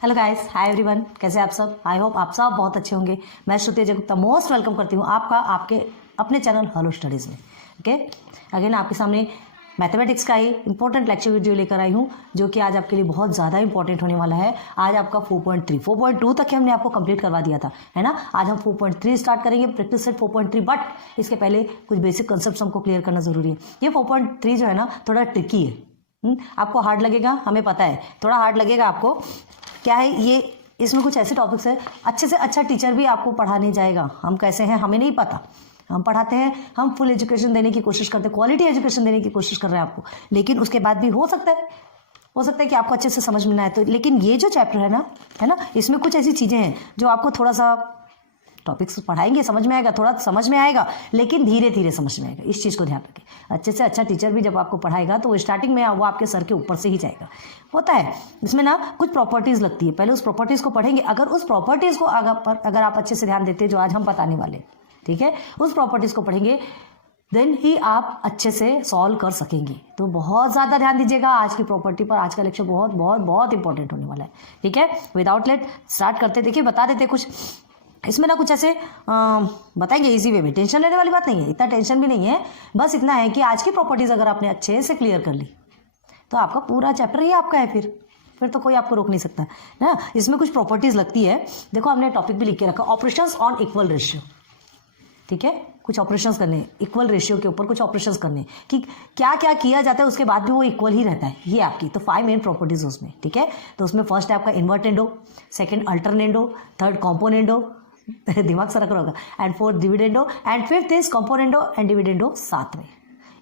Hello guys, hi everyone, कैसे आप सब। आई होप आप सब बहुत अच्छे होंगे। मैं श्रुति अजय गुप्ता मोस्ट वेलकम करती हूँ आपका आपके अपने चैनल हेलो स्टडीज़ में। ओके, अगेन आपके सामने मैथमेटिक्स का ही इंपॉर्टेंट लेक्चर वीडियो लेकर आई हूँ, जो कि आज आपके लिए बहुत ज़्यादा इंपॉर्टेंट होने वाला है। आज आपका 4.2 तक हमने आपको कंप्लीट करवा दिया था, है ना। आज हम 4.3 स्टार्ट करेंगे, प्रैक्टिस सेट 4.3। बट इसके पहले कुछ बेसिक कंसेप्ट हमको क्लियर करना ज़रूरी है। ये 4.3 जो है ना, थोड़ा ट्रिकी है। आपको हार्ड लगेगा, हमें पता है, थोड़ा हार्ड लगेगा आपको। क्या है ये, इसमें कुछ ऐसे टॉपिक्स है, अच्छे से अच्छा टीचर भी आपको पढ़ाने जाएगा। हम कैसे हैं हमें नहीं पता, हम पढ़ाते हैं, हम फुल एजुकेशन देने की कोशिश करते हैं, क्वालिटी एजुकेशन देने की कोशिश कर रहे हैं आपको। लेकिन उसके बाद भी हो सकता है कि आपको अच्छे से समझ में ना आए। तो लेकिन ये जो चैप्टर है ना, इसमें कुछ ऐसी चीज़ें हैं जो आपको थोड़ा सा टॉपिक्स पढ़ाएंगे, समझ में आएगा, थोड़ा समझ में आएगा, लेकिन धीरे धीरे समझ में आएगा। इस चीज़ को ध्यान रखें। अच्छे से अच्छा टीचर भी जब आपको पढ़ाएगा तो वो स्टार्टिंग में वो आपके सर के ऊपर से ही जाएगा। होता है इसमें ना कुछ प्रॉपर्टीज़ लगती है, पहले उस प्रॉपर्टीज़ को पढ़ेंगे। अगर उस प्रॉपर्टीज़ को अगर आप अच्छे से ध्यान देते हैं, जो आज हम बताने वाले हैं, ठीक है, उस प्रॉपर्टीज़ को पढ़ेंगे, देन ही आप अच्छे से सॉल्व कर सकेंगे। तो बहुत ज़्यादा ध्यान दीजिएगा आज की प्रॉपर्टी पर। आज का लेक्चर बहुत बहुत बहुत इंपॉर्टेंट होने वाला है, ठीक है। विदाउट लेट स्टार्ट करते। देखिए, बता देते कुछ इसमें ना, कुछ ऐसे बताएंगे इजी वे में। टेंशन लेने वाली बात नहीं है, इतना टेंशन भी नहीं है। बस इतना है कि आज की प्रॉपर्टीज़ अगर आपने अच्छे से क्लियर कर ली तो आपका पूरा चैप्टर ही आपका है। फिर तो कोई आपको रोक नहीं सकता ना। इसमें कुछ प्रॉपर्टीज़ लगती है। देखो, हमने टॉपिक भी लिख के रखा, ऑपरेशंस ऑन इक्वल रेशियो, ठीक है। कुछ ऑपरेशंस करने, इक्वल रेशियो के ऊपर कुछ ऑपरेशंस करने कि क्या क्या किया जाता है, उसके बाद भी वो इक्वल ही रहता है। ये आपकी तो 5 मेन प्रॉपर्टीज उसमें, ठीक है। तो उसमें फर्स्ट है आपका invertendo, second alternendo, third componendo दिमाग से रख रहा होगा, and fourth dividendo, and fifth is componendo and dividendo साथ में।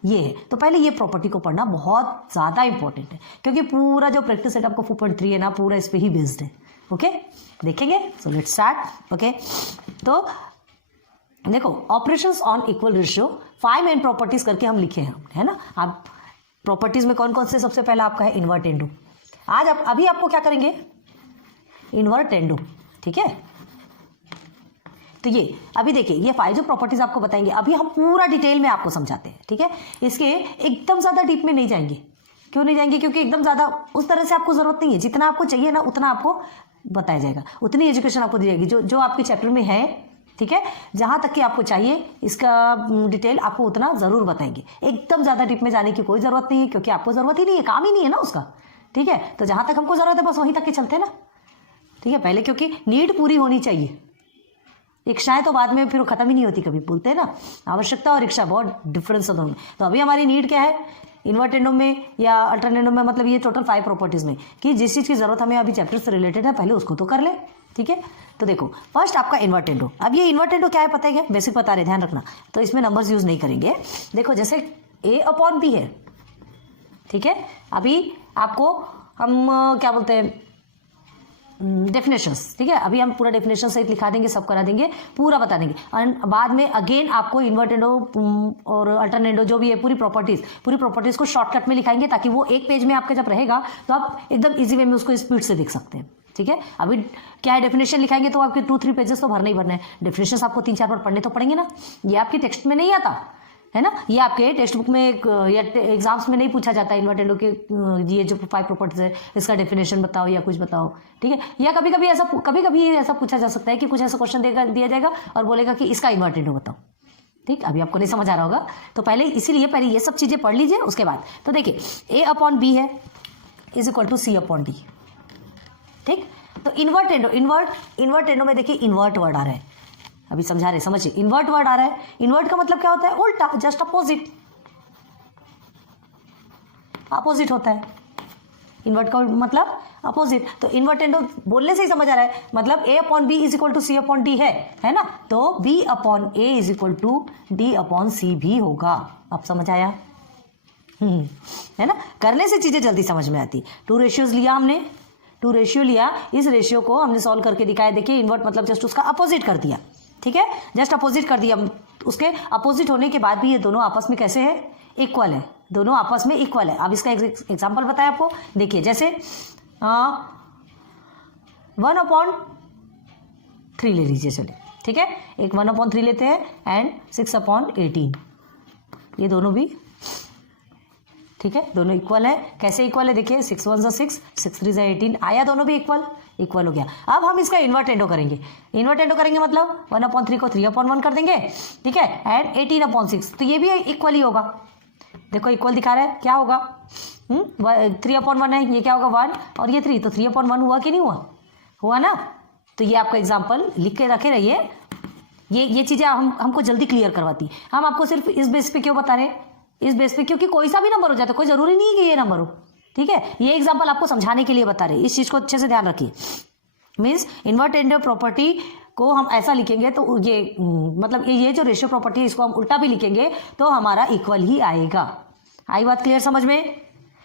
ये है। तो पहले ये प्रॉपर्टी को पढ़ना बहुत ज़्यादा इंपॉर्टेंट है, क्योंकि पूरा जो प्रैक्टिस सेट आपका 4.3 है ना, पूरा इस पर ही बेस्ड है। ओके, देखेंगे। So let's start. ओके, तो देखो, operations on equal ratio 5 main properties करके हम लिखे हैं, है ना। आप प्रॉपर्टीज में कौन कौन से, सबसे पहला आपका है इन्वर्टेंडो। आज आप अभी आपको क्या करेंगे, इन्वर्टेंडो, ठीक है। तो ये अभी देखिए, ये 5 जो प्रॉपर्टीज आपको बताएंगे, अभी हम पूरा डिटेल में आपको समझाते हैं, ठीक है। इसके एकदम ज़्यादा डीप में नहीं जाएंगे। क्यों नहीं जाएंगे? क्योंकि एकदम ज़्यादा उस तरह से आपको ज़रूरत नहीं है। जितना आपको चाहिए ना, उतना आपको बताया जाएगा, उतनी एजुकेशन आपको दी जाएगी जो आपके चैप्टर में है, ठीक है। जहाँ तक कि आपको चाहिए इसका डिटेल आपको उतना ज़रूर बताएंगे। एकदम ज़्यादा डीप में जाने की कोई ज़रूरत नहीं है, क्योंकि आपको ज़रूरत ही नहीं है, काम ही नहीं है ना उसका, ठीक है। तो जहाँ तक हमको ज़रूरत है बस वहीं तक के चलते हैं ना, ठीक है। पहले क्योंकि नीड पूरी होनी चाहिए, इच्छाएं तो बाद में फिर खत्म ही नहीं होती, कभी बोलते हैं ना, आवश्यकता और इच्छा बहुत डिफरेंस है दोनों में। तो अभी हमारी नीड क्या है, इन्वर्टेंडो में या अल्टरनेंडो में, मतलब ये टोटल 5 प्रॉपर्टीज में, कि जिस चीज़ की जरूरत हमें अभी चैप्टर से रिलेटेड है, पहले उसको तो कर ले, ठीक है। तो देखो, फर्स्ट आपका इन्वर्टेंडो। अब ये इन्वर्टेंडो क्या है पता है क्या, बेसिक बता रहे, ध्यान रखना। तो इसमें नंबर्स यूज नहीं करेंगे। देखो, जैसे A/B है, ठीक है। अभी आपको हम क्या बोलते हैं, डेफिनेशंस, ठीक है। अभी हम पूरा डेफिनेशन सहित लिखा देंगे, सब करा देंगे, पूरा बता देंगे। और बाद में अगेन आपको इन्वर्टेंडो और अल्टरनेंडो जो भी है, पूरी प्रॉपर्टीज को शॉर्टकट में लिखाएंगे, ताकि वो एक पेज में आपके जब रहेगा तो आप एकदम इजी वे में उसको स्पीड से देख सकते हैं, ठीक है। अभी क्या है, डेफिनेशन लिखाएंगे तो आपके 2-3 पेजेस तो भरना ही भरना है। डेफिनेशन आपको 3-4 बार पढ़ने तो पड़ेंगे ना। ये आपके टेक्स्ट में नहीं आता है ना, ये आपके टेक्स्ट बुक में या एग्जाम्स में नहीं पूछा जाता है इन्वर्टेंडो के ये जो 5 प्रॉपर्टीज है, इसका डेफिनेशन बताओ या कुछ बताओ, ठीक है। या कभी कभी ऐसा पूछा जा सकता है कि कुछ ऐसा क्वेश्चन दिया जाएगा और बोलेगा कि इसका इन्वर्टेंडो बताओ, ठीक। अभी आपको नहीं समझ आ रहा होगा, तो इसीलिए पहले ये सब चीज़ें पढ़ लीजिए। उसके बाद तो देखिए, A/B है इज इक्वल टू C/D, ठीक। तो इन्वर्टेंडो में देखिए, इन्वर्ट वर्ड आ रहा है, अभी समझा रहे, समझिए। इन्वर्ट वर्ड आ रहा है, इन्वर्ट का मतलब क्या होता है, उल्टा, जस्ट अपोजिट होता है। इन्वर्ट का मतलब अपोजिट। तो इन्वर्टेंडो बोलने से ही समझ आ रहा है, मतलब A/B is equal to C/D है ना। तो B/A is equal to D/C भी होगा। अब समझ आया, है ना। करने से चीजें जल्दी समझ में आती। 2 रेशियोज लिया हमने, 2 रेशियो लिया, इस रेशियो को हमने सॉल्व करके दिखाया। देखिए, इन्वर्ट मतलब जस्ट उसका अपोजिट कर दिया, ठीक है, जस्ट अपोजिट कर दिया। उसके अपोजिट होने के बाद भी ये दोनों आपस में कैसे है, इक्वल है, दोनों आपस में इक्वल है। अब इसका एग्जांपल बताया आपको, देखिए, जैसे 1/3 ले लीजिए, चलिए, ठीक है। एक 1/3 लेते हैं एंड 6/18, ये दोनों भी, ठीक है, दोनों इक्वल है। कैसे इक्वल है, देखिए, 6 1 6, 6 3 18, आया दोनों भी इक्वल। इक्वल हो गया। अब हम इसका इन्वर्ट एंडो करेंगे। इन्वर्ट एंडो करेंगे मतलब 1/3 को 3/1 कर देंगे, ठीक है, एंड 18/6, तो ये भी इक्वल ही होगा। देखो इक्वल दिखा रहा है, क्या होगा, 3/1 है, ये क्या होगा 1 और ये 3, तो 3/1 हुआ कि नहीं हुआ, हुआ ना। तो ये आपका एग्जाम्पल लिख के रखे रहिए, ये चीज़ें हमको जल्दी क्लियर करवाती। हम आपको सिर्फ इस बेस पे क्यों बता रहे हैं, इस बेस पे क्योंकि कोई सा भी नंबर हो जाता है, कोई जरूरी नहीं है कि ये नंबर हो, ठीक है। ये एग्जाम्पल आपको समझाने के लिए बता रहे हैं, इस चीज़ को अच्छे से ध्यान रखिए। मीन्स इन्वर्ट एंडो प्रॉपर्टी को हम ऐसा लिखेंगे तो ये मतलब ये जो रेशियो प्रॉपर्टी है इसको हम उल्टा भी लिखेंगे तो हमारा इक्वल ही आएगा। आई बात क्लियर समझ में,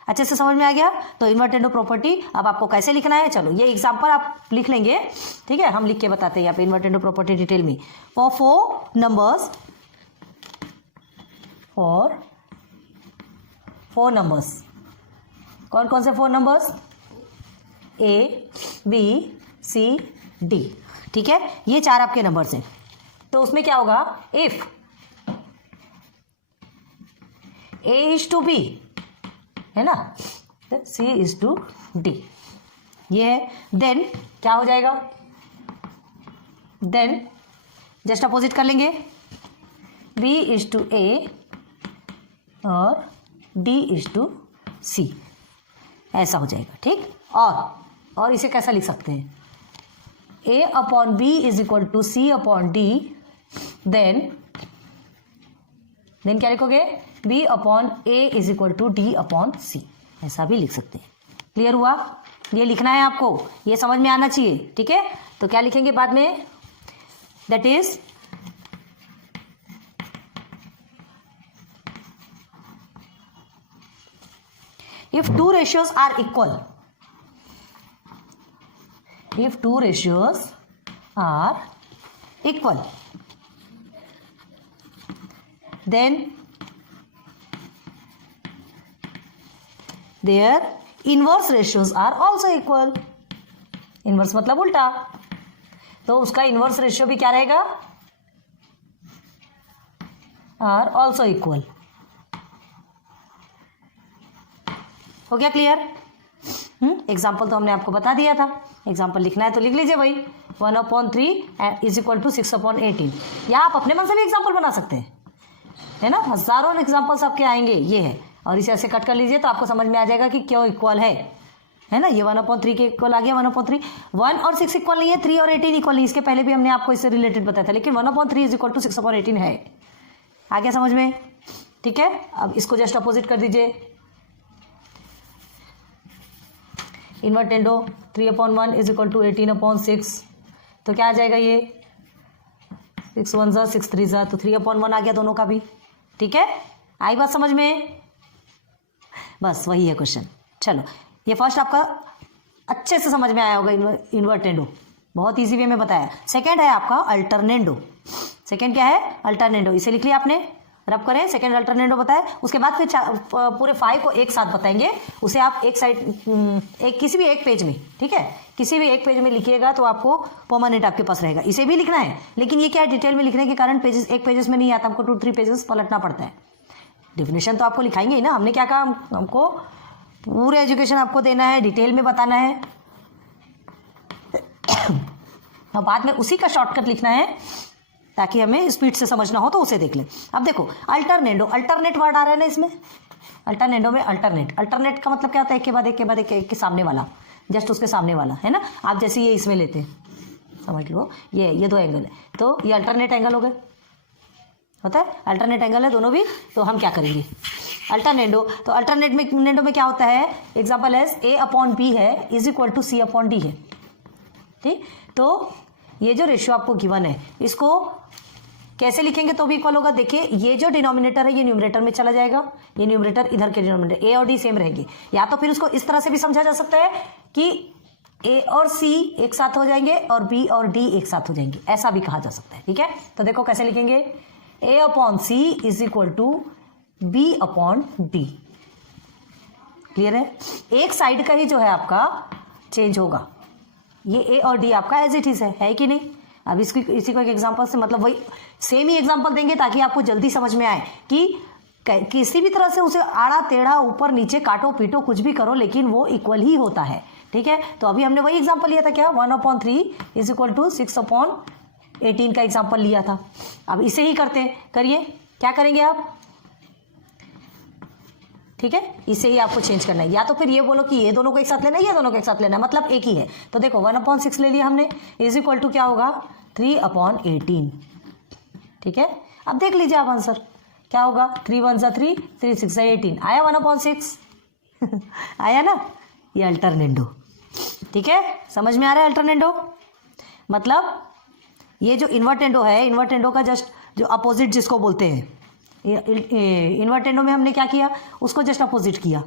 अच्छे से समझ में आ गया। तो इन्वर्ट एंडो प्रॉपर्टी अब आपको कैसे लिखना है, चलो ये एग्जांपल आप लिख लेंगे, ठीक है, हम लिख के बताते हैं यहाँ पे इन्वर्ट एंडो प्रॉपर्टी डिटेल में। फॉर 4 नंबर्स, फॉर 4 नंबर्स, कौन कौन से 4 numbers, A B C D, ठीक है, ये 4 आपके नंबर्स हैं। तो उसमें क्या होगा, if A is to B, है ना, तो C is to D, ये है। देन क्या हो जाएगा, देन जस्ट अपोजिट कर लेंगे, B is to A और D is to C, ऐसा हो जाएगा, ठीक। और इसे कैसा लिख सकते हैं, A/B is equal to C/D, then क्या लिखोगे, B/A is equal to D/C, ऐसा भी लिख सकते हैं। क्लियर हुआ, ये लिखना है आपको, ये समझ में आना चाहिए, ठीक है। तो क्या लिखेंगे बाद में, that is if two ratios are equal, if two ratios are equal, then their inverse ratios are also equal. Inverse मतलब उल्टा, तो उसका इनवर्स रेशियो भी क्या रहेगा, आर ऑल्सो इक्वल। हो गया क्लियर। एग्जाम्पल तो हमने आपको बता दिया था, एग्जाम्पल लिखना है तो लिख लीजिए वही 1/3 इज इक्वल टू 6/18, या आप अपने मन से भी एग्जाम्पल बना सकते हैं, है ना, हजारों एग्जाम्पल्स आपके आएंगे, ये है। और इसे ऐसे कट कर लीजिए तो आपको समझ में आ जाएगा कि क्यों इक्वल है ना। ये 1/3 के इक्वल आ गया, 1/3, 1 और 6 इक्वल नहीं है, 3 और 18 इक्वल नहीं, इसके पहले भी हमने आपको इससे रिलेटेड बताया था, लेकिन 1/3 इज इक्वल टू 6/18 है। आ गया समझ में, ठीक है। अब इसको जस्ट अपोजिट कर दीजिए, invertendo 3/1 is equal to 18/6, तो क्या आ जाएगा ये 6 1 ज़ा 6 3 ज़ा, तो 3/1 आ गया दोनों का भी, ठीक है। आई बात समझ में, बस वही है क्वेश्चन। चलो ये फर्स्ट आपका अच्छे से समझ में आया होगा, इन्वर्ट एंडो बहुत इजी वे में बताया। सेकंड है आपका अल्टरनेंडो। सेकंड क्या है, अल्टरनेंडो, इसे लिख लिया आपने, रब करें, सेकंड अल्टरनेंडो बताया। उसके बाद फिर पूरे 5 को एक साथ बताएंगे, उसे आप एक साइड किसी भी एक पेज में, ठीक है, किसी भी एक पेज में लिखिएगा तो आपको परमानेंट आपके पास रहेगा। इसे भी लिखना है, लेकिन ये क्या है, डिटेल में लिखने के कारण पेजेस एक पेजेस में नहीं आता, हमको 2-3 पेजेस पलटना पड़ता है। डेफिनेशन तो आपको लिखाएंगे ही ना, हमने क्या कहा, हमको पूरे एजुकेशन आपको देना है, डिटेल में बताना है, और बाद में उसी का शॉर्टकट लिखना है ताकि हमें स्पीड से समझना हो तो उसे देख लें। अब देखो अल्टरनेंडो, अल्टरनेट वर्ड आ रहा है ना इसमें, अल्टरनेंडो में अल्टरनेट का मतलब क्या होता है, एक के बाद एक के बाद एक के सामने वाला, जस्ट उसके सामने वाला, है ना। आप जैसे ये इसमें लेते हैं, समझ लो ये 2 एंगल है, तो ये अल्टरनेट एंगल हो गए, होता है अल्टरनेट एंगल है दोनों भी। तो हम क्या करेंगे, अल्टरनेंडो, तो अल्टरनेंडो में क्या होता है, एग्जाम्पल है A/B है इज इक्वल टू C/D है, ठीक। तो ये जो रेशियो आपको गिवन है इसको कैसे लिखेंगे तो भी इक्वल होगा। देखिए ये जो डिनोमिनेटर है ये न्यूमरेटर में चला जाएगा, ये न्यूमरेटर इधर के डिनोमिनेटर A और D सेम रहेंगे। या तो फिर उसको इस तरह से भी समझा जा सकता है कि A और C एक साथ हो जाएंगे और B और D एक साथ हो जाएंगे, ऐसा भी कहा जा सकता है, ठीक है। तो देखो कैसे लिखेंगे, A/C is equal to B/D। Clear है, एक साइड का ही जो है आपका चेंज होगा, ये A और D आपका एज इट इज है कि नहीं। अब इसी को एक एग्जांपल से, मतलब वही सेम ही एग्जांपल देंगे ताकि आपको जल्दी समझ में आए कि किसी भी तरह से उसे आड़ा टेढ़ा ऊपर नीचे काटो पीटो कुछ भी करो, लेकिन वो इक्वल ही होता है। ठीक है, तो अभी हमने वही एग्जाम्पल लिया था क्या, 1/3 इज इक्वल टू 6/18 का एग्जाम्पल लिया था। अब इसे ही करते हैं, करिए, क्या करेंगे आप, ठीक है, इसे ही आपको चेंज करना है, या तो फिर ये बोलो कि ये दोनों को एक साथ लेना है, ये दोनों को एक साथ लेना है, मतलब एक ही है। तो देखो 1/6 ले लिया हमने, इज इक्वल टू क्या होगा 3/18, ठीक है। अब देख लीजिए आप आंसर क्या होगा, 3 1 3, 3 6 18, आया 1/6 आया ना, ये अल्टरनेंडो, ठीक है, समझ में आ रहा है अल्टरनेंडो, मतलब ये जो इन्वर्टेंडो है, इन्वर्टेंडो का जस्ट जो अपोजिट जिसको बोलते हैं, इन्वर्टेंडो में हमने क्या किया, उसको जस्ट अपोजिट किया,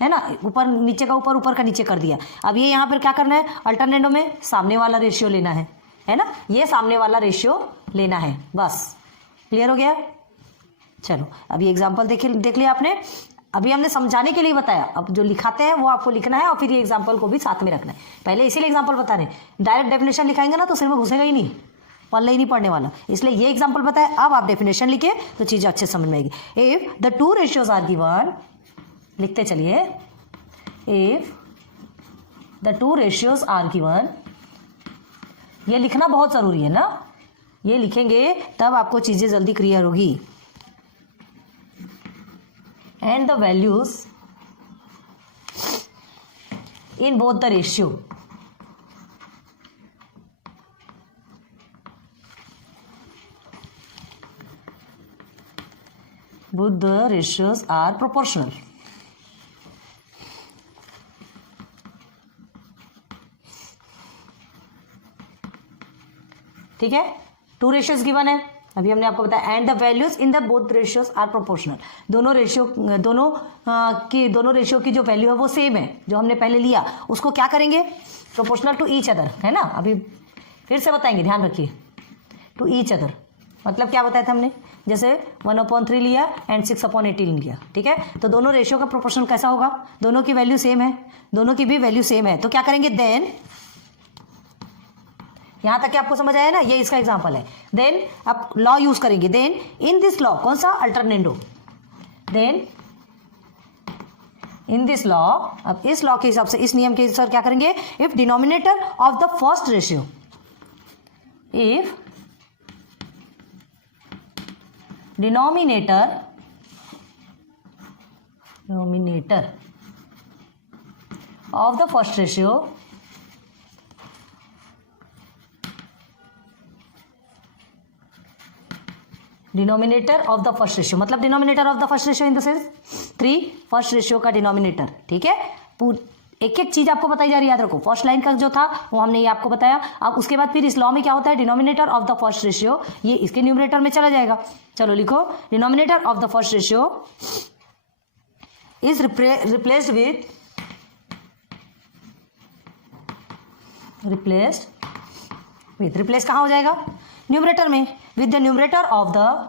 है ना, ऊपर नीचे का ऊपर, ऊपर का नीचे कर दिया। अब ये यहाँ पर क्या करना है, अल्टरनेंडो में सामने वाला रेशियो लेना है ना, ये सामने वाला रेशियो लेना है, बस क्लियर हो गया। चलो अब ये एग्जाम्पल देख लिया आपने, अभी हमने समझाने के लिए बताया, अब जो लिखाते हैं वो आपको लिखना है और फिर ये एग्जाम्पल को भी साथ में रखना है। पहले इसीलिए एग्जाम्पल बता रहे हैं, डायरेक्ट डेफिनेशन लिखाएंगे ना तो सिर में घुसेगा ही नहीं, पल्ले ही नहीं पढ़ने वाला, इसलिए ये एग्जाम्पल बताया। अब आप डेफिनेशन लिखे तो चीजें अच्छे समझ में आएगी। If the two ratios are given, लिखते चलिए, if the two ratios are given, ये लिखना बहुत जरूरी है ना, ये लिखेंगे तब आपको चीजें जल्दी क्लियर होगी। And the values in both the ratio, both the ratios are proportional, ठीक है, टू रेशियोज गिवन है, अभी हमने आपको बताया, and the values in the both ratios are proportional, दोनों रेशियो की जो वैल्यू है वो सेम है, जो हमने पहले लिया उसको क्या करेंगे, प्रोपोर्शनल टू ईच अदर, है ना, अभी फिर से बताएंगे, ध्यान रखिए, टू ईच अदर मतलब क्या बताया था हमने, जैसे 1/3 लिया एंड 6/18 लिया, ठीक है, तो दोनों रेशियो का प्रोपोर्शनल कैसा होगा, दोनों की वैल्यू सेम है, दोनों की भी वैल्यू सेम है, तो क्या करेंगे, देन, यहां तक आपको समझ आया ना, ये इसका एग्जांपल है। देन आप लॉ यूज करेंगे, देन इन दिस लॉ, कौन सा, alternendo, then in this law, अब इस लॉ के हिसाब से, इस नियम के हिसाब से क्या करेंगे, if denominator of the first ratio, if denominator of the first ratio मतलब denominator of the first ratio in the sense 3, first ratio का डिनोमिनेटर, ठीक है, एक एक चीज आपको बताई जा रही है, याद रखो, फर्स्ट लाइन का जो था वो हमने ये आपको बताया। अब उसके बाद फिर इस लॉ में क्या होता है, denominator of the first ratio, ये इसके न्यूमरेटर में चला जाएगा, चलो लिखो, denominator of the first ratio is replaced with replace कहाँ हो जाएगा, न्यूमरेटर में, with the numerator of the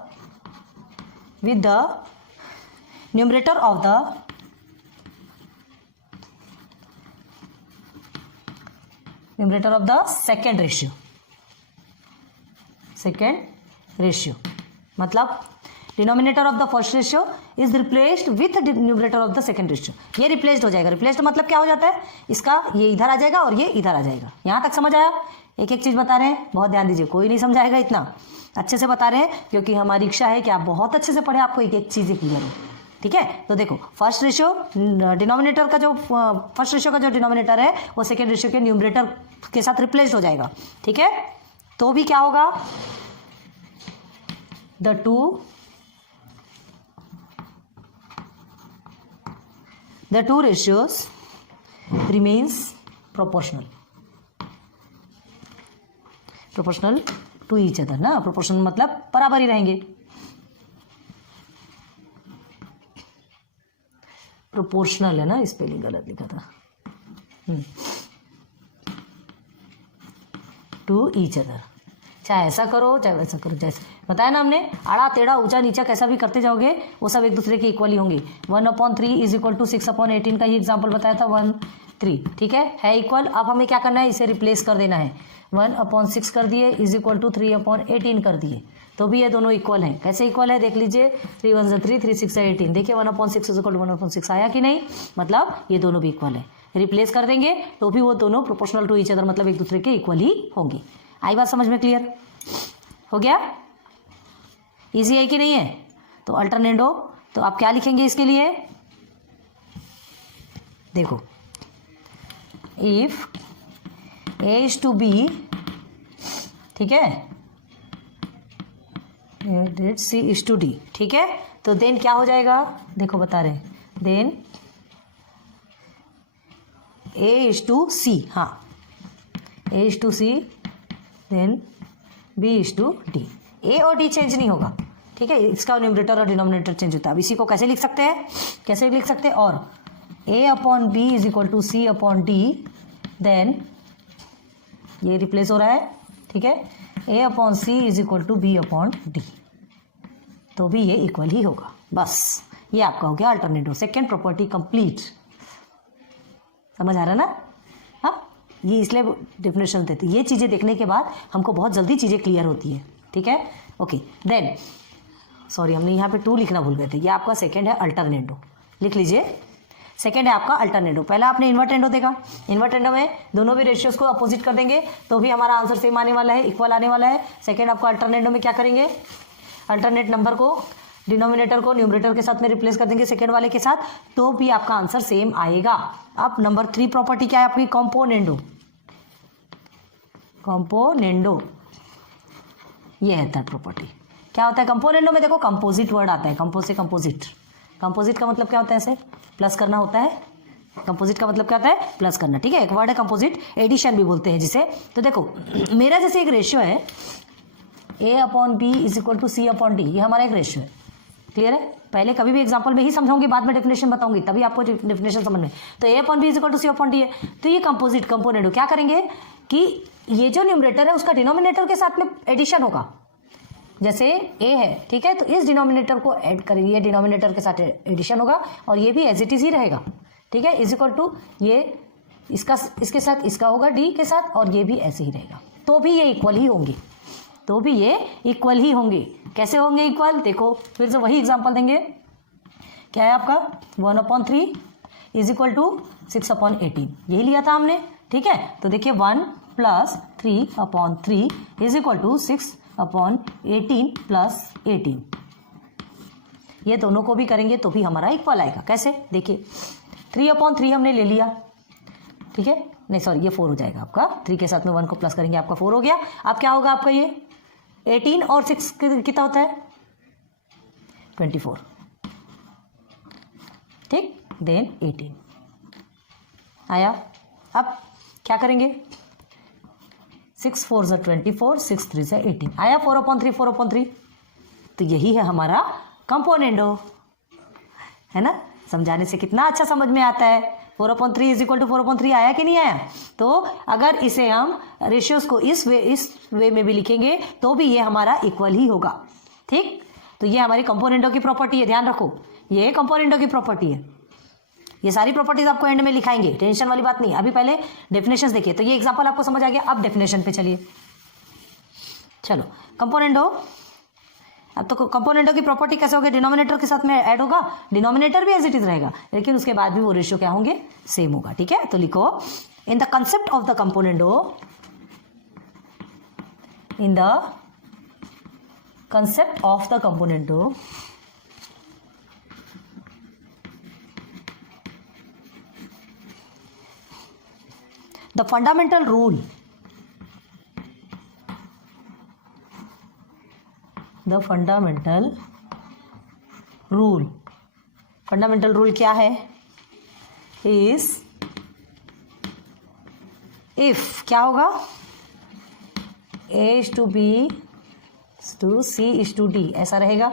second ratio, मतलब denominator of the first ratio is replaced with numerator of the second ratio, ये रिप्लेस्ड हो जाएगा। Replaced मतलब क्या हो जाता है, इसका ये इधर आ जाएगा और ये इधर आ जाएगा। यहां तक समझ आया, एक एक चीज बता रहे हैं, बहुत ध्यान दीजिए, कोई नहीं समझाएगा, इतना अच्छे से बता रहे हैं क्योंकि हमारी इच्छा है कि आप बहुत अच्छे से पढ़े, आपको एक एक चीजें क्लियर हो, ठीक है। तो देखो, फर्स्ट रेशियो डिनोमिनेटर का जो फर्स्ट रेशियो का जो डिनोमिनेटर है वो सेकेंड रेशियो के न्यूमरेटर के साथ रिप्लेस्ड हो जाएगा, ठीक है। तो भी क्या होगा, the two ratios remains proportional to each other ना, प्रोपोर्शनल मतलब बराबर ही रहेंगे, प्रोपोर्शनल है ना, स्पेलिंग गलत लिखा था, टू ईच अदर, चाहे ऐसा करो चाहे वैसा करो, जैसे बताया ना हमने, आड़ा टेढ़ा ऊंचा नीचा कैसा भी करते जाओगे वो सब एक दूसरे के इक्वल ही होंगे। 1/3 इज इक्वल टू 6/18 का ही एग्जाम्पल बताया था, 1/3, ठीक है इक्वल। अब हमें क्या करना है, इसे रिप्लेस कर देना है, 1/6 कर दिए इज इक्वल टू 3/18 कर दिए, तो भी ये दोनों इक्वल हैं। कैसे इक्वल है देख लीजिए, 3 1 3, 3 6 18, देखिए 1/6 इज इक्वल टू 1/6 आया कि नहीं, मतलब ये दोनों भी इक्वल है। रिप्लेस कर देंगे तो भी वो दोनों प्रोपोर्शनल टू ईच अदर, मतलब एक दूसरे के इक्वल ही होंगे। आई बात समझ में? क्लियर हो गया? इजी है कि नहीं है? तो अल्टरनेटो, तो आप क्या लिखेंगे इसके लिए? देखो, if A is to B, ठीक है, सी इज टू डी, ठीक है, तो देन क्या हो जाएगा? देखो बता रहे हैं, then A is to C, हाँ, A is to C, then B is to D. A और डी चेंज नहीं होगा, ठीक है, इसका न्यूमरेटर और डिनोमिनेटर चेंज होता है। अब इसी को कैसे लिख सकते हैं? कैसे लिख सकते हैं? और A upon B is equal to C upon D, then ये रिप्लेस हो रहा है, ठीक है, A upon C is equal to B upon D, तो भी ये इक्वल ही होगा। बस ये आपका हो गया अल्टरनेटिव, सेकेंड प्रॉपर्टी कंप्लीट। समझ आ रहा है ना? हाँ, ये इसलिए डेफिनेशन देते, ये चीज़ें देखने के बाद हमको बहुत जल्दी चीज़ें क्लियर होती है, ठीक है। ओके, देन सॉरी, हमने यहाँ पे 2 लिखना भूल गए थे। ये आपका सेकेंड है अल्टरनेटिव, लिख लीजिए। सेकेंड है आपका अल्टरनेटिव। पहला आपने इन्वर्टेंडो देखा, इन्वर्टेंडो में दोनों भी रेशियोज को अपोजिट कर देंगे तो भी हमारा आंसर सेम आने वाला है, इक्वल आने वाला है। सेकेंड आपका अल्टरनेटिव में क्या करेंगे? अल्टरनेट नंबर को, डिनोमिनेटर को न्यूमरेटर के साथ में रिप्लेस कर देंगे सेकेंड वाले के साथ, तो भी आपका आंसर सेम आएगा। अब नंबर 3 प्रॉपर्टी क्या है आपकी? कॉम्पोनेंडो। कॉम्पोनेंडो, ये है थर्ड प्रॉपर्टी। क्या होता है कंपोनेंडो में? देखो, कंपोजिट वर्ड आता है, कंपोज से कंपोजिट। कंपोजिट का मतलब क्या होता है? ऐसे प्लस करना होता है। कंपोजिट का मतलब क्या होता है? प्लस करना, ठीक है, एक वर्ड है कंपोजिट, एडिशन भी बोलते हैं जिसे। तो देखो, मेरा जैसे एक रेशियो है A upon B is equal to C upon D, ये हमारा एक रेशियो है। क्लियर है? पहले कभी भी एग्जांपल में ही समझाऊंगी, बाद में डेफिनेशन बताऊंगी, तभी आपको डेफिनेशन समझ में। तो A upon B is equal to C upon D है, तो ये कंपोजिट कंपोनेंट क्या करेंगे कि ये जो न्यूमरेटर है उसका डिनोमिनेटर के साथ में एडिशन होगा। जैसे ए है, ठीक है, तो इस डिनोमिनेटर को ऐड करेंगे, ये डिनोमिनेटर के साथ एडिशन होगा और ये भी एज इट इज ही रहेगा, ठीक है, इज इक्वल टू ये इसका इसके साथ इसका होगा डी के साथ, और ये भी ऐसे ही रहेगा, तो भी ये इक्वल ही होंगे, तो भी ये इक्वल ही होंगे। कैसे होंगे इक्वल? देखो, फिर से वही एग्जांपल देंगे। क्या है आपका? 1/3 इज इक्वल टू 6/18, यही लिया था हमने, ठीक है। तो देखिए 1 + 3/3 इज इक्वल टू 6/18 + 18, ये दोनों को भी करेंगे तो भी हमारा इक्वल आएगा। कैसे? देखिए 3/3 हमने ले लिया, ठीक है, नहीं सॉरी, ये 4 हो जाएगा आपका, 3 के साथ में 1 को प्लस करेंगे, आपका 4 हो गया। अब क्या होगा आपका? ये 18 और 6 कितना होता है? 24, ठीक, देन 18 आया। अब क्या करेंगे? 6 4 = 24, 6 3 = 18 आया। 4/3 4/3, तो यही है हमारा कंपोनेंडो, है ना। समझाने से कितना अच्छा समझ में आता है। 4/3 इज इक्वल टू 4/3 आया कि नहीं आया? तो अगर इसे हम रेशियोज को इस वे में भी लिखेंगे तो भी ये हमारा इक्वल ही होगा, ठीक। तो ये हमारी कंपोनेंटों की प्रॉपर्टी है, ध्यान रखो, ये कंपोनेंटों की प्रॉपर्टी है। ये सारी प्रॉपर्टीज आपको एंड में लिखाएंगे, टेंशन वाली बात नहीं। अभी पहले डेफिनेशंस देखिए, तो ये एग्जांपल आपको समझ आ गया। अब डेफिनेशन पे चलिए, चलो कंपोनेंटो। अब तो कंपोनेंटों की प्रॉपर्टी कैसे होगी? डिनोमिनेटर के साथ में ऐड होगा, डिनोमिनेटर भी एज इट इज रहेगा, लेकिन उसके बाद भी वो रेशियो क्या होंगे? सेम होगा, ठीक है। तो लिखो, in the concept of the कंपोनेंटो, in the concept of the कंपोनेंटो, the fundamental rule, the fundamental rule क्या है? is if क्या होगा? a is to b is to c is to d, ऐसा रहेगा,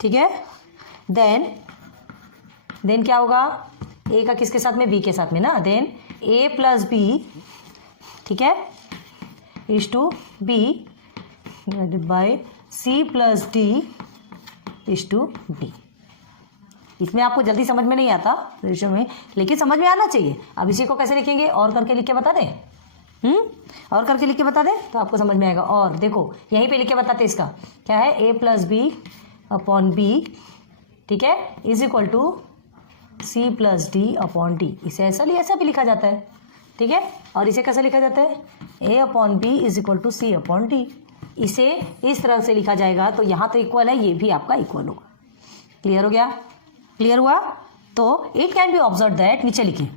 ठीक है। देन क्या होगा? a का किसके साथ में? b के साथ में ना। देन a + b, ठीक है, is to b divided by c + d is to d। इसमें आपको जल्दी समझ में नहीं आता रेशियो में, लेकिन समझ में आना चाहिए। अब इसी को कैसे लिखेंगे? और करके लिख के बता दें, और करके लिख के बता दें तो आपको समझ में आएगा। और देखो यहीं पे लिख के बताते, इसका क्या है? a + b/b, ठीक है, is equal to C plus D upon T. इसे ऐसा भी लिखा जाता है, ठीक है। और इसे कैसे लिखा जाता है, A upon B is equal to C upon T. इसे इस तरह से लिखा जाएगा, तो यहाँ तो इक्वल है, ये भी आपका इक्वल होगा। क्लियर हो गया, क्लियर हुआ। तो it can be observe that, नीचे लिखिए,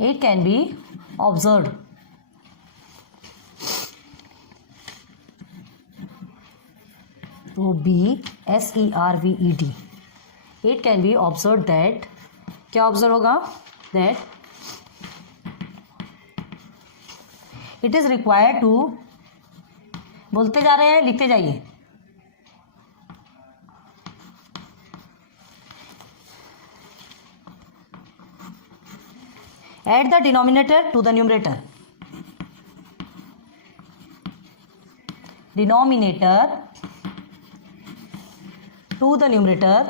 इट कैन बी ऑब्जर्व तो BSERVED, it can be observe that, क्या ऑब्जर्व होगा, that it is required to, बोलते जा रहे हैं, लिखते जाइए, add the denominator to the numerator, denominator to the numerator,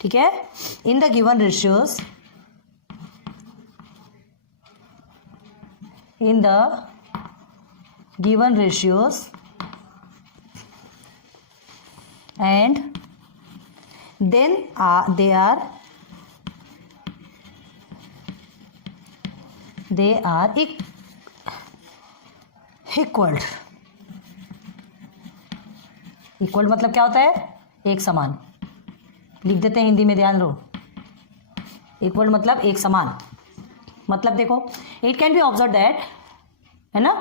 ठीक है, in the given ratios, in the given ratios, and then they are equal, equal मतलब क्या होता है, एक समान, लिख देते हैं हिंदी में, ध्यान दो, इक्वल मतलब एक समान। मतलब देखो, it can be observe that, है ना,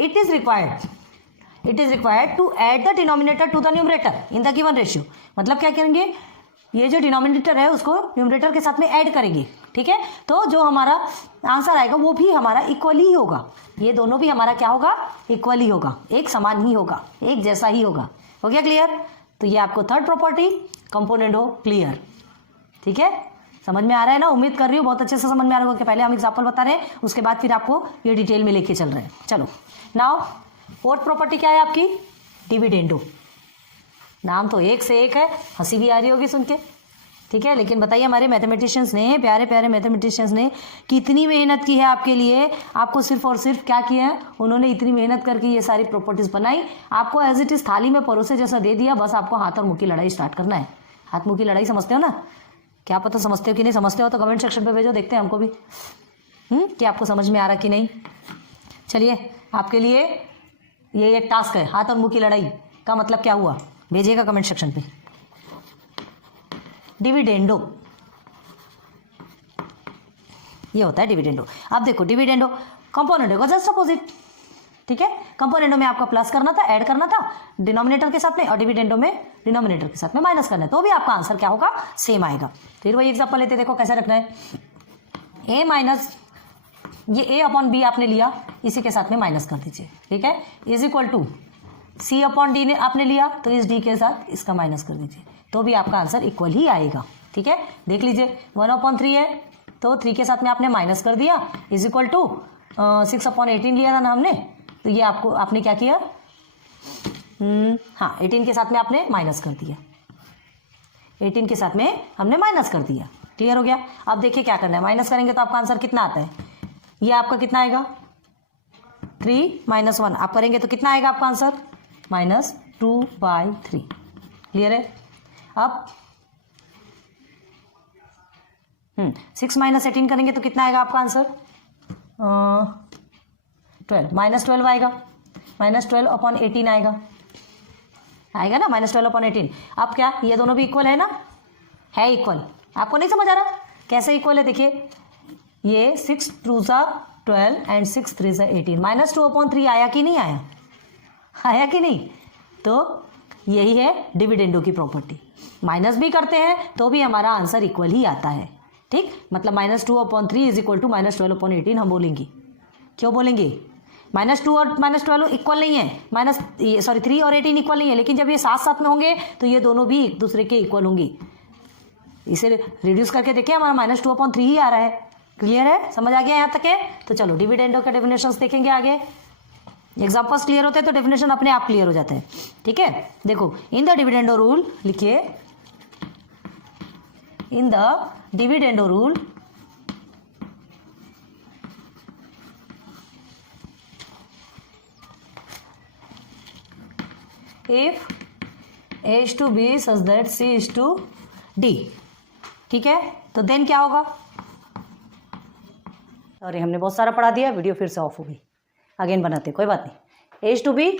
it is required to add the denominator to the numerator in the given ratio. मतलब क्या करेंगे, ये जो डिनोमिनेटर है उसको न्यूमरेटर के साथ में ऐड करेंगे, ठीक है। तो जो हमारा आंसर आएगा वो भी हमारा इक्वल ही होगा, ये दोनों भी हमारा क्या होगा, इक्वल ही होगा, एक समान ही होगा, एक जैसा ही होगा। हो गया क्लियर। तो ये आपको थर्ड प्रॉपर्टी कंपोनेंट हो क्लियर, ठीक है। समझ में आ रहा है ना, उम्मीद कर रही हूँ बहुत अच्छे से समझ में आ रहा होगा कि पहले हम एग्जाम्पल बता रहे हैं, उसके बाद फिर आपको ये डिटेल में लेके चल रहे हैं। चलो नाउ फोर्थ प्रॉपर्टी क्या है आपकी, डिविडेंडो। नाम तो एक से एक है, हंसी भी आ रही होगी सुन के, ठीक है। लेकिन बताइए हमारे मैथमेटिशियंस ने, प्यारे प्यारे मैथमेटिशियंस ने कितनी मेहनत की है आपके लिए, आपको सिर्फ और सिर्फ क्या किया है, उन्होंने इतनी मेहनत करके ये सारी प्रॉपर्टीज बनाई, आपको एज इट इज थाली में परोसे जैसा दे दिया, बस आपको हाथ और मुंह की लड़ाई स्टार्ट करना है। हाथ मुंह की लड़ाई समझते हो ना, क्या पता समझते हो कि नहीं समझते हो, तो कमेंट सेक्शन पे भेजो, देखते हैं हमको भी कि आपको समझ में आ रहा कि नहीं। चलिए आपके लिए ये एक टास्क है, हाथ और मुंह की लड़ाई का मतलब क्या हुआ, भेजिएगा कमेंट सेक्शन पे। डिविडेंडो, ये होता है डिविडेंडो। अब देखो डिविडेंडो कंपोनेंट का जस्ट अपोजिट, ठीक है। कंपोनेंटो में आपका प्लस करना था, ऐड करना था डिनोमिनेटर के साथ में, और डिविडेंडो में डिनोमिनेटर के साथ में माइनस करना है, तो भी आपका आंसर क्या होगा, सेम आएगा। फिर वही एग्जांपल लेते, देखो कैसे रखना है, ए माइनस, ये ए अपॉन बी आपने लिया, इसी के साथ में माइनस कर दीजिए, ठीक है, is equal to C upon D ने आपने लिया, तो इस डी के साथ इसका माइनस कर दीजिए, तो भी आपका आंसर इक्वल ही आएगा, ठीक है। देख लीजिए 1/3 है, तो 3 के साथ में आपने माइनस कर दिया, इज इक्वल टू 6/18 लिया था ना हमने, तो ये आपको आपने क्या किया, हाँ 18 के साथ में आपने माइनस कर दिया, 18 के साथ में हमने माइनस कर दिया। क्लियर हो गया। अब देखिए क्या करना है, माइनस करेंगे तो आपका आंसर कितना आता है, ये आपका कितना आएगा 3 - 1, आप करेंगे तो कितना आएगा आपका आंसर -2/3। क्लियर है। अब 6 - 18 करेंगे तो कितना आएगा आपका आंसर 12, -12 आएगा, -12/18 आएगा ना, -12/18। अब क्या ये दोनों भी इक्वल है ना, है इक्वल। आपको नहीं समझ आ रहा कैसे इक्वल है, देखिए ये 6 × 2 = 12 एंड 6 × 3 = 18, -2/3 आया कि नहीं आया, आया कि नहीं। तो यही है डिविडेंडो की प्रॉपर्टी, माइनस भी करते हैं तो भी हमारा आंसर इक्वल ही आता है, ठीक। मतलब -2/3 = -12/18 हम बोलेंगे, क्यों बोलेंगे, -2 और -12 इक्वल नहीं है, 3 और 18 इक्वल नहीं है, लेकिन जब ये साथ साथ में होंगे तो ये दोनों भी एक दूसरे के इक्वल होंगे। इसे रिड्यूस करके देखिए हमारा -2/3 ही आ रहा है। क्लियर है, समझ आ गया यहाँ तक है। तो चलो डिविडेंडो के डेफिनेशंस देखेंगे आगे, एग्जाम्पल्स क्लियर होते हैं तो डेफिनेशन अपने आप क्लियर हो जाते हैं, ठीक है। देखो इन द डिविडेंडो रूल लिखिए, in the dividendo rule if A is to B such that C is to D, ठीक है। तो देन क्या होगा, सॉरी हमने बहुत सारा पढ़ा दिया, वीडियो फिर से ऑफ हो गई, अगेन बनाते कोई बात नहीं। A is to B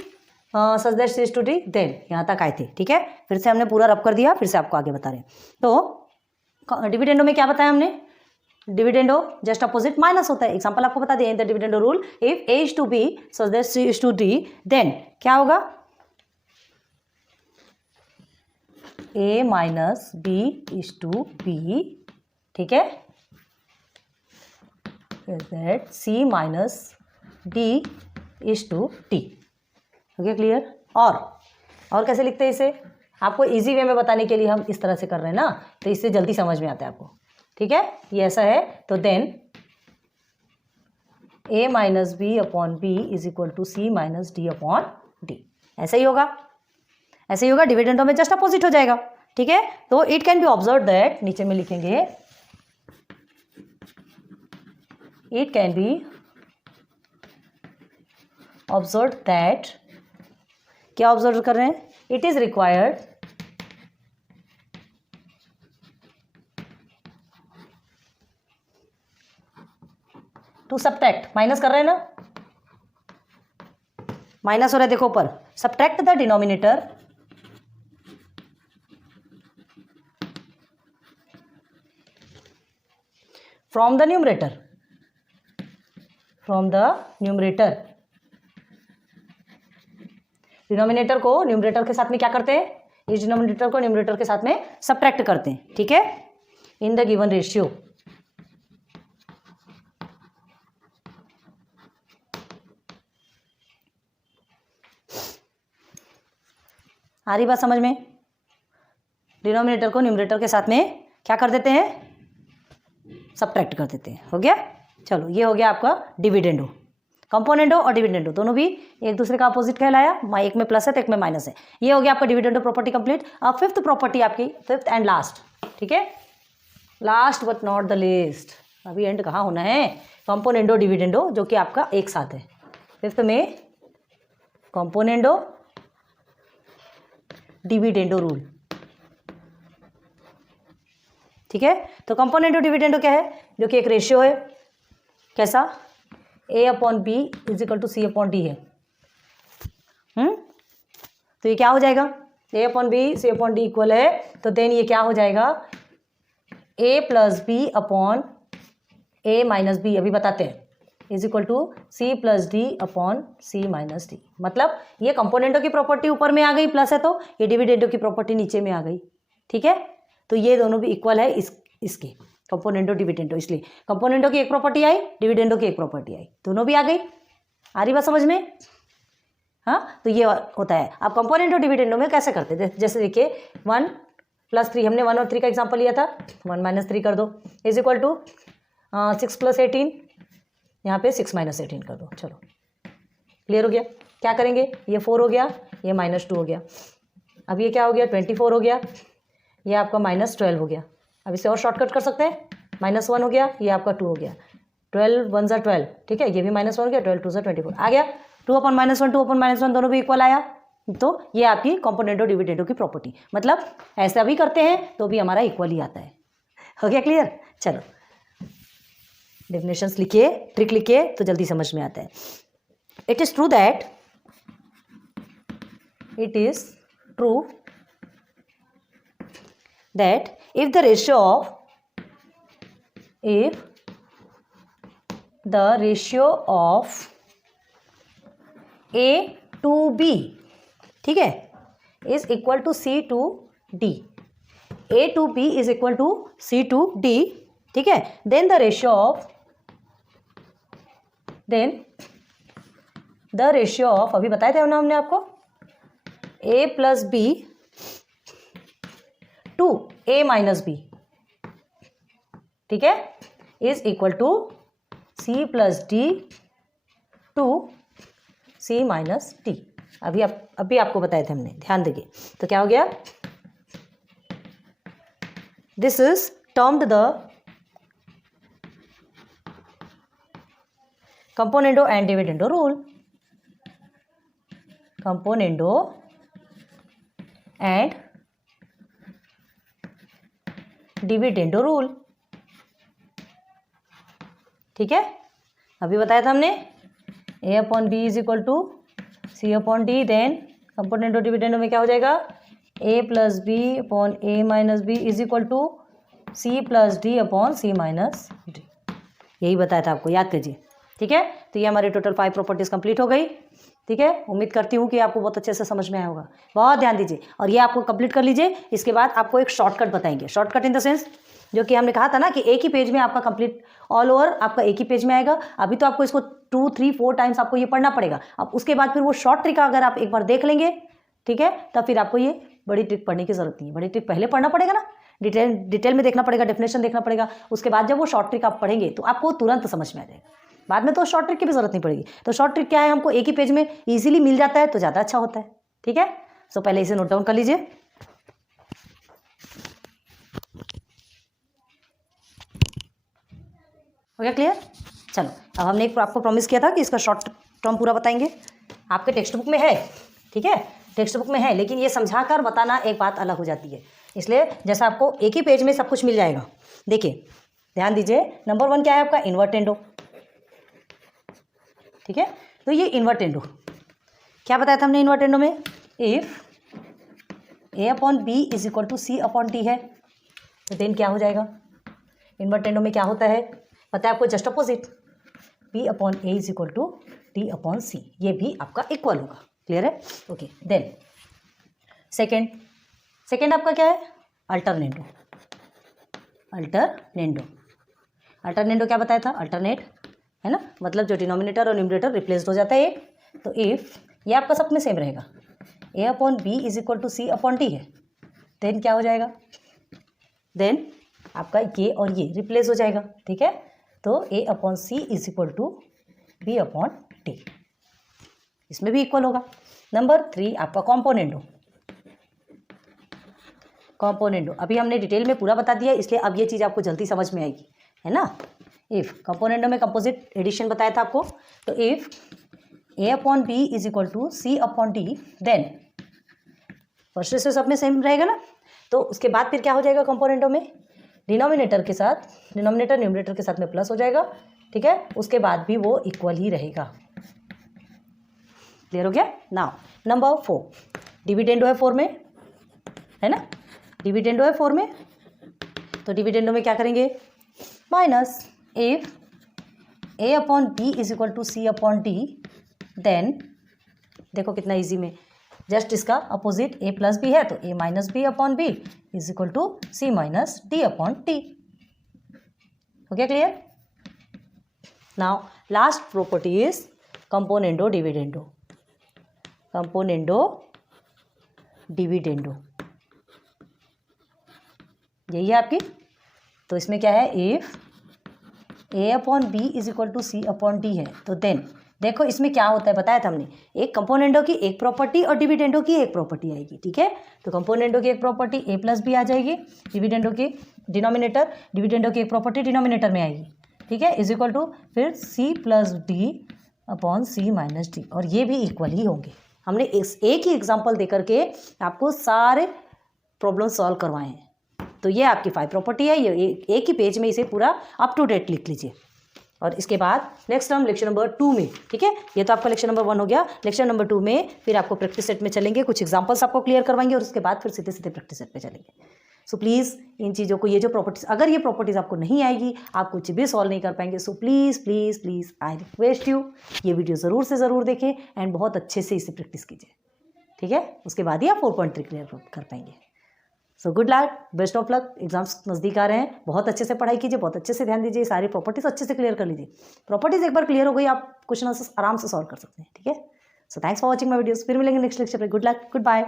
such that C is to D, then यहाँ तक आए थे, ठीक है। फिर से हमने पूरा रब कर दिया, फिर से आपको आगे बता रहे हैं। तो डिविडेंडो में क्या बताया हमने, डिविडेंडो जस्ट अपोजिट माइनस होता है। एग्जांपल आपको बता दें, the dividendo rule, if A is to B such that C is to D, then क्या होगा, A minus B is to B, ठीक है, that C minus D is to D। Okay clear. और कैसे लिखते हैं इसे, आपको इजी वे में बताने के लिए हम इस तरह से कर रहे हैं ना, तो इससे जल्दी समझ में आता है आपको, ठीक है। ये ऐसा है, तो then A minus B upon B is equal to C minus D upon D, ऐसा ही होगा, ऐसे ही होगा। डिविडेंडो में जस्ट अपोजिट हो जाएगा, ठीक है। तो it can be observe that, नीचे में लिखेंगे, it can be observe that, क्या ऑब्जर्व कर रहे हैं, it is required to subtract, minus कर रहे हैं ना, माइनस हो रहा है देखो ऊपर, subtract the denominator from the numerator, from the numerator. Denominator को न्यूमरेटर के साथ में क्या करते हैं, इस डिनोमिनेटर को न्यूमरेटर के साथ में सब्ट्रैक्ट करते हैं, ठीक है, इन द गिवन रेशियो। आ रही बात समझ में, डिनोमिनेटर को न्यूमरेटर के साथ में क्या कर देते हैं, सब्ट्रैक्ट कर देते हैं, हो गया। चलो ये हो गया आपका डिविडेंडो। कंपोनेंडो और डिविडेंडो दोनों भी एक दूसरे का अपोजिट कहलाया, एक में प्लस है तो एक में माइनस है। ये हो गया आपका डिविडेंडो प्रॉपर्टी कंप्लीट। अब फिफ्थ प्रॉपर्टी आपकी, फिफ्थ एंड लास्ट, ठीक है, last but not the least, अभी एंड कहाँ होना है, कंपोनेंडो डिविडेंडो, जो कि आपका एक साथ है। फिफ्थ में कंपोनेंडो डिविडेंडो रूल, ठीक है। तो कंपोनेंडो डिविडेंडो क्या है, जो कि एक रेशियो है, कैसा, A upon B is equal to C upon D है। तो ये क्या हो जाएगा, A upon B C upon D equal है, तो देन ये क्या हो जाएगा, A plus B upon A minus B, अभी बताते हैं, is equal to C plus D upon C minus D. मतलब ये कंपोनेंटों की प्रॉपर्टी ऊपर में आ गई प्लस है, तो ये डिविडेंडो की प्रॉपर्टी नीचे में आ गई, ठीक है। तो ये दोनों भी इक्वल है इसके कंपोनेंटो डिविडेंडो, इसलिए कंपोनेंटो की एक प्रॉपर्टी आई, डिविडेंडो की एक प्रॉपर्टी आई, दोनों भी आ गई। आ रही बात समझ में, हाँ। तो ये होता है। आप कंपोनेंटो डिविडेंडो में कैसे करते थे, जैसे देखिए 1 + 3, हमने 1 और 3 का एग्जांपल लिया था, 1 - 3 कर दो, इज इक्वल टू 6 + 18, यहाँ पे 6 - 18 कर दो। चलो क्लियर हो गया। क्या करेंगे, ये 4 हो गया, ये -2 हो गया, अब ये क्या हो गया, 24 हो गया, ये आपका -12 हो गया। अब इसे और शॉर्टकट कर सकते हैं, -1 हो गया, ये आपका 2 हो गया, 12 × 1 = 12, ठीक है, ये भी -1 हो गया, 12 × 2 = 24 आ गया। 2/-1 2/-1 दोनों भी इक्वल आया, तो ये आपकी कंपोनेंटो डिविडेंडो की प्रॉपर्टी, मतलब ऐसा भी करते हैं तो भी हमारा इक्वल ही आता है। हो गया क्लियर। चलो डेफिनेशंस लिखिए, ट्रिक लिखिए, तो जल्दी समझ में आता है। It is true that, it is true that if the ratio of A to B, ठीक है, is equal to C to D, A to B is equal to C to D, ठीक है, then the ratio of अभी बताए थे ना हमने आपको, A + B to A - B, ठीक है, is equal to C + D to C - D। अभी आपको बताए थे हमने, ध्यान देंगे। तो क्या हो गया, this is termed the componendo and dividendo rule, componendo and dividendo rule. ठीक है, अभी बताया था हमने a upon B is equal to C upon D, then componendo of dividendo में क्या हो जाएगा a plus B upon A minus B is equal to C plus D upon C minus D. यही बताया था आपको, याद कीजिए। ठीक है, तो ये हमारी टोटल 5 प्रॉपर्टीज कंप्लीट हो गई। ठीक है, उम्मीद करती हूँ कि आपको बहुत अच्छे से समझ में आया होगा। बहुत ध्यान दीजिए और ये आपको कंप्लीट कर लीजिए। इसके बाद आपको एक शॉर्टकट बताएंगे, शॉर्टकट इन द सेंस जो कि हमने कहा था ना कि एक ही पेज में आपका कंप्लीट ऑल ओवर आपका एक ही पेज में आएगा। अभी तो आपको इसको 2, 3, 4 टाइम्स आपको ये पढ़ना पड़ेगा। अब उसके बाद फिर वो शॉर्ट ट्रिक अगर आप एक बार देख लेंगे, ठीक है, तब फिर आपको ये बड़ी ट्रिक पढ़ने की जरूरत नहीं है। बड़ी ट्रिक पहले पढ़ना पड़ेगा ना, डिटेल में देखना पड़ेगा, डेफिनेशन देखना पड़ेगा। उसके बाद जब वो शॉर्ट ट्रिक आप पढ़ेंगे तो आपको तुरंत समझ में आ जाएगा। बाद में तो शॉर्ट ट्रिक की भी जरूरत नहीं पड़ेगी। तो शॉर्ट ट्रिक क्या है, हमको एक ही पेज में इजीली मिल जाता है तो ज़्यादा अच्छा होता है। ठीक है, सो पहले इसे नोट डाउन कर लीजिए। हो गया क्लियर? चलो, अब हमने एक आपको प्रॉमिस किया था कि इसका शॉर्ट टर्म पूरा बताएंगे। आपके टेक्स्ट बुक में है, ठीक है, टेक्स्ट बुक में है, लेकिन ये समझा कर बताना एक बात अलग हो जाती है। इसलिए जैसा आपको एक ही पेज में सब कुछ मिल जाएगा। देखिए, ध्यान दीजिए, नंबर 1 क्या है आपका इन्वर्टेंडो। ठीक है, तो ये इन्वर्टेंडो क्या बताया था हमने इन्वर्टेंडो में, if A upon B is equal to C upon D है तो देन क्या हो जाएगा। इन्वर्टेंडो में क्या होता है पता है आपको, just opposite, B upon A is equal to D upon C, ये भी आपका इक्वल होगा। क्लियर है? ओके, देन सेकेंड आपका क्या है, अल्टरनेंडो। अल्टरनेंडो क्या बताया था, अल्टरनेट है ना, मतलब जो डिनोमिनेटर और न्यूमरेटर रिप्लेस्ड हो जाता है एक। तो इफ ये आपका सब में सेम रहेगा, A upon B is equal to C upon T है, देन क्या हो जाएगा, देन आपका ये और ये रिप्लेस हो जाएगा। ठीक है, तो A upon C is equal to B upon T, इसमें भी इक्वल होगा। नंबर 3 आपका कॉम्पोनेंडो अभी हमने डिटेल में पूरा बता दिया, इसलिए अब ये चीज़ आपको जल्दी समझ में आएगी, है ना। इफ कंपोनेंडो में कंपोजिट एडिशन बताया था आपको, तो if A upon B is equal to C upon D, then first से सब में सेम रहेगा ना, तो उसके बाद फिर क्या हो जाएगा कंपोनेंटो में, डिनोमिनेटर न्यूमरेटर के साथ में प्लस हो जाएगा। ठीक है, उसके बाद भी वो इक्वल ही रहेगा। क्लियर हो गया? नाउ नंबर 4 डिविडेंडो है 4 में, है ना, डिविडेंडो है 4 में, तो डिविडेंडो में क्या करेंगे, minus if A upon B is equal to C upon D, then देखो कितना इजी में, जस्ट इसका अपोजिट ए प्लस बी है तो A minus B upon B is equal to C minus D upon T. हो गया clear? Now last property is componendo dividendo, यही है आपकी। तो इसमें क्या है, if A upon B is equal to C upon D है, तो देन देखो इसमें क्या होता है बताया था हमने, एक कंपोनेंडो की एक प्रॉपर्टी और डिविडेंडो की एक प्रॉपर्टी आएगी। ठीक है, तो कंपोनेंडो की एक प्रॉपर्टी ए प्लस बी आ जाएगी, डिविडेंडो की डिविडेंडो की एक प्रॉपर्टी डिनोमिनेटर में आएगी। ठीक है, इज इक्वल टू फिर सी plus D upon C minus D, और ये भी इक्वल ही होंगे। हमने एक ही एग्जाम्पल दे करके आपको सारे प्रॉब्लम सॉल्व करवाए हैं। तो ये आपकी 5 प्रॉपर्टी है, ये एक ही पेज में इसे पूरा अप टू डेट लिख लीजिए। और इसके बाद नेक्स्ट हम लेक्चर नंबर 2 में, ठीक है, ये तो आपका लेक्चर नंबर 1 हो गया, लेक्चर नंबर 2 में फिर आपको प्रैक्टिस सेट में चलेंगे, कुछ एग्जांपल्स आपको क्लियर करवाएंगे और उसके बाद फिर सीधे सीधे प्रैक्टिस सेट पे चलेंगे। सो प्लीज़ इन चीज़ों को, ये जो प्रॉपर्टीज, अगर ये प्रॉपर्टीज़ आपको नहीं आएगी, आप कुछ भी सॉल्व नहीं कर पाएंगे। So please please please I request you, ये वीडियो ज़रूर से ज़रूर देखें एंड बहुत अच्छे से इसे प्रैक्टिस कीजिए। ठीक है, उसके बाद ही आप 4.3 क्लियर कर पाएंगे। So good luck, best of luck, exams नज़दीक आ रहे हैं, बहुत अच्छे से पढ़ाई कीजिए, बहुत अच्छे से ध्यान दीजिए, सारी प्रॉपर्टीज अच्छे से क्लियर कर लीजिए। प्रॉपर्टीज एक बार क्लियर हो गई, आप क्वेश्चन आंसर आराम से सॉल्व कर सकते हैं। ठीक है, so thanks for watching my videos, फिर मिलेंगे नेक्स्ट लेक्चर पे। Good luck, good bye.